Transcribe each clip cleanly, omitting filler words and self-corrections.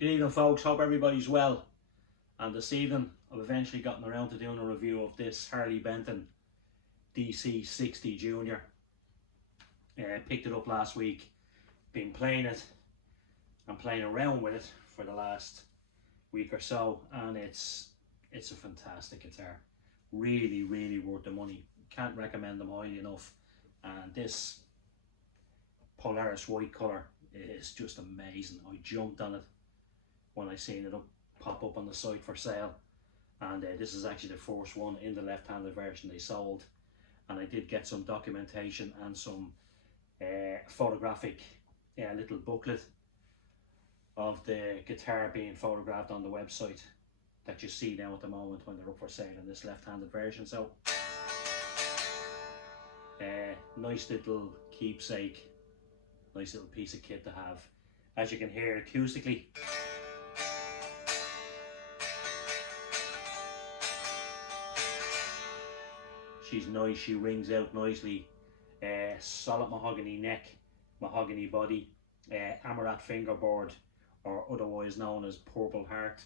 Good evening, folks. Hope everybody's well. And this evening, I've eventually gotten around to doing a review of this Harley Benton DC-60 Junior. Picked it up last week. Been playing it and playing around with it for the last week or so, and it's a fantastic guitar. Really worth the money. Can't recommend them highly enough. And this Polaris white colour is just amazing. I jumped on it when I seen it pop up on the site for sale, and this is actually the first one in the left-handed version they sold. And I did get some documentation and some photographic little booklet of the guitar being photographed on the website that you see now at the moment when they're up for sale in this left-handed version. So nice little keepsake, nice little piece of kit to have. As you can hear acoustically, she's nice, she rings out nicely. Solid mahogany neck, mahogany body, amaranth fingerboard, or otherwise known as purple heart,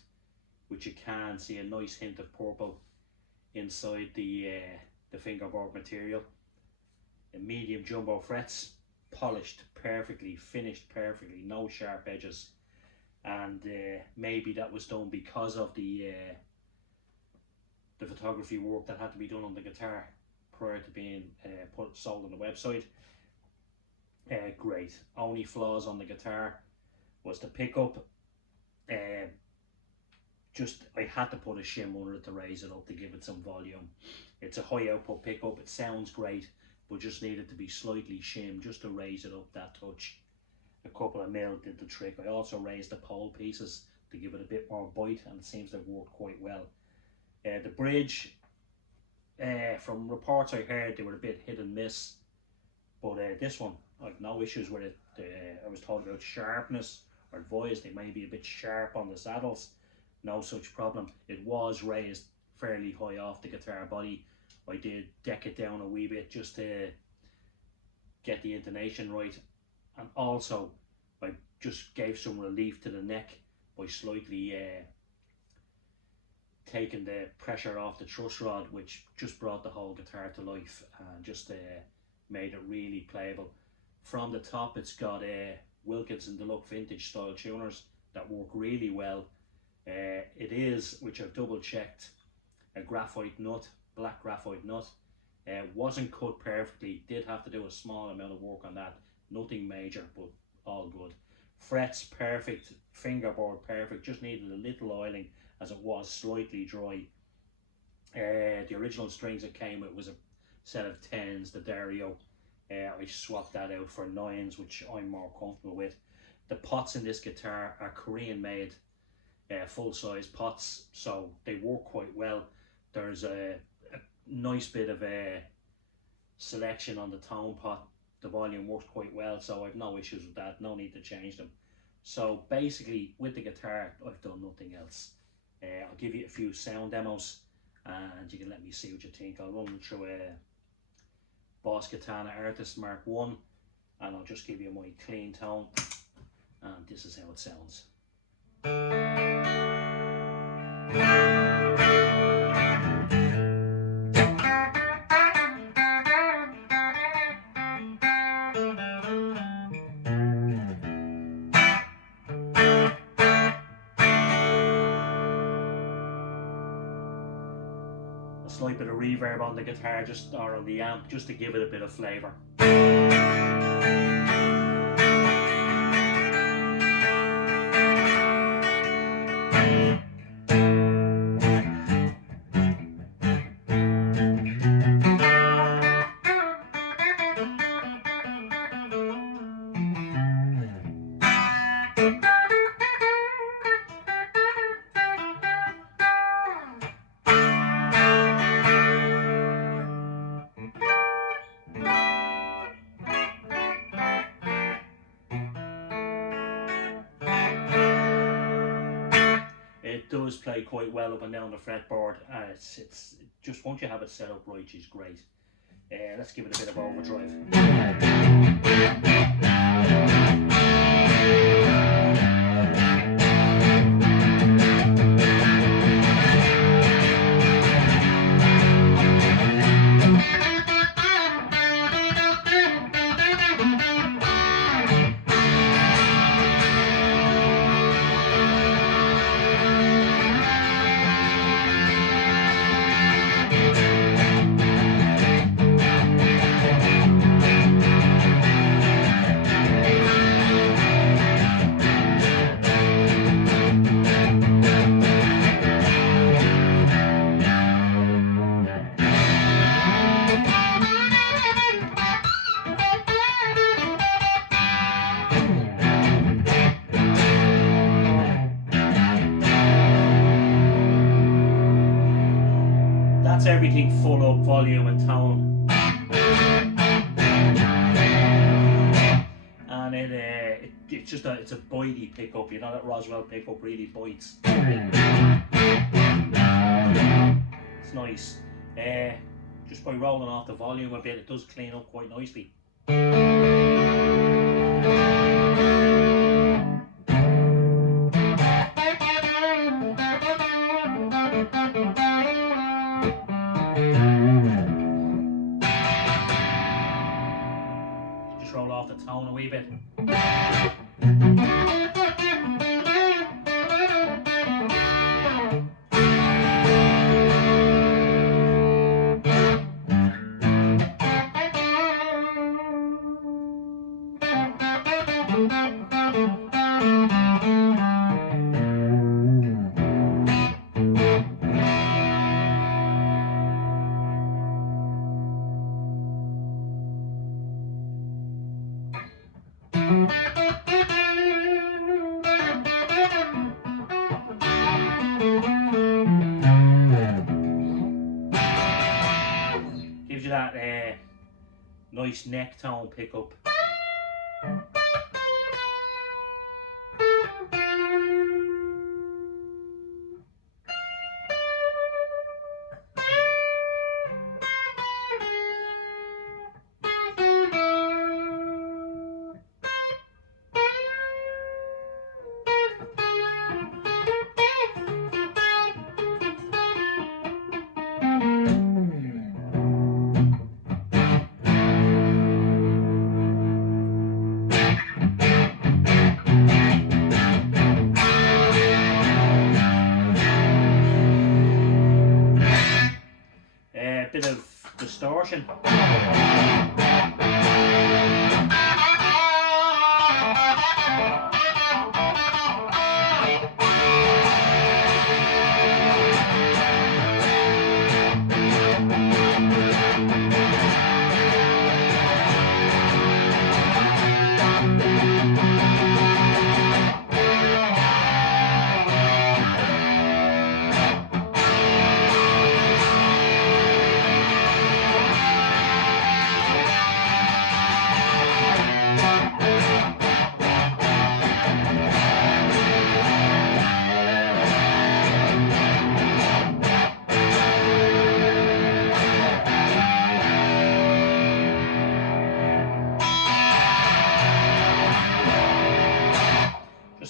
which you can see a nice hint of purple inside the fingerboard material. Medium jumbo frets, polished perfectly, finished perfectly, no sharp edges. And maybe that was done because of the photography work that had to be done on the guitar prior to being sold on the website. Great. Only flaws on the guitar was the pickup. I had to put a shim under it to raise it up to give it some volume. It's a high output pickup, it sounds great, but just needed to be slightly shimmed just to raise it up that touch. A couple of mil did the trick. I also raised the pole pieces to give it a bit more bite, and it seems to have worked quite well. The bridge, from reports I heard, they were a bit hit and miss, but this one, I've no issues with it. I was told about sharpness, or advised they may be a bit sharp on the saddles. No such problem. It was raised fairly high off the guitar body. I did deck it down a wee bit just to get the intonation right, and also I just gave some relief to the neck by slightly taking the pressure off the truss rod, which just brought the whole guitar to life and just made it really playable. From the top, it's got Wilkinson Deluxe vintage style tuners that work really well. It is, which I've double checked, a graphite nut, black graphite nut. Wasn't cut perfectly, did have to do a small amount of work on that. Nothing major, but all good. Frets perfect, fingerboard perfect, just needed a little oiling as it was slightly dry. The original strings it came with was a set of 10s, the Dario. I swapped that out for 9s, which I'm more comfortable with. The pots in this guitar are Korean made, full-size pots, so they work quite well. There's a nice bit of a selection on the tone pot. The volume works quite well, so I've no issues with that, no need to change them. So basically with the guitar, I've done nothing else. I'll give you a few sound demos and you can let me see what you think. I'll run through a Boss Katana Artist Mark 1 and I'll just give you my clean tone, and this is how it sounds. A slight bit of reverb on the guitar, or on the amp, just to give it a bit of flavour. It does play quite well up and down the fretboard. It's just, once you have it set up right, it's great. Let's give it a bit of overdrive. everything full up, volume and tone. And it's just it's a bitey pickup, you know, that Roswell pickup really bites. It's nice. Just by rolling off the volume a bit, it does clean up quite nicely. Just roll off the tone a wee bit. Gives you that nice neck tone pickup. Bit of distortion.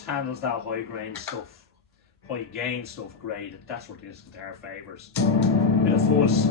Handles that high grain stuff, high gain stuff great. That's what this guitar favours. Bit of fuzz.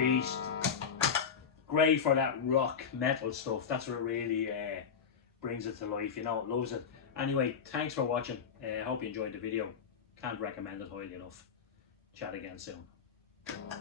beast. Great for that rock metal stuff. That's what really brings it to life, you know, it loves it. Anyway, thanks for watching. Hope you enjoyed the video. Can't recommend it highly enough. Chat again soon.